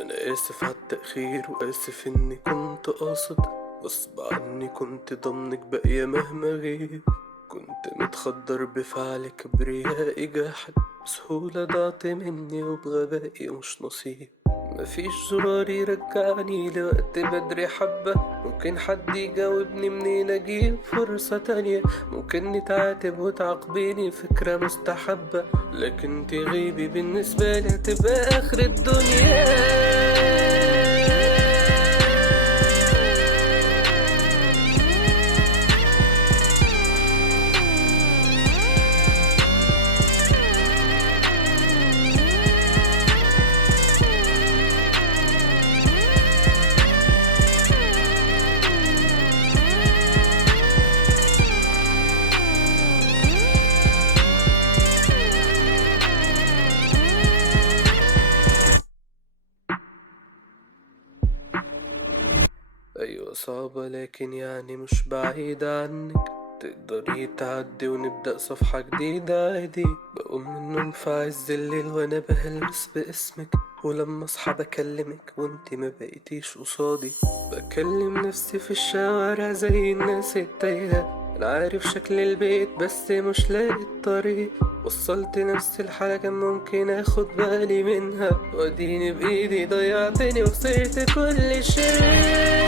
أنا آسف على التأخير وآسف إني كنت قاصد، غصب عني كنت ضمنك باقية مهما غيب. كنت متخدر بفعل كبريائي جاحد، بسهولة ضعت مني وبغبائي مش نصيب. مفيش زرار يرجعني لوقت بدري حبة، ممكن حد يجاوبني منين أجيب فرصة تانية. ممكن نتعاتب وتعاقبيني فكرة مستحبة، لكن تغيبي بالنسبة لي هتبقى آخر الدنيا. أيوة صعبة لكن يعني مش بعيدة عنك، تقدري تعدي ونبدأ صفحة جديدة عادي. بقوم من النوم في عز الليل وأنا بهلوس باسمك، ولما أصحى بكلمك وانتي ما بقيتيش قصادي. بكلم نفسي في الشوارع زي الناس التايهة، أنا عارف شكل البيت بس مش لاقي الطريق. وصلت نفس الحالة كان ممكن اخد بالي منها، واديني بايدي ضيعتني وخسرت كل شيء.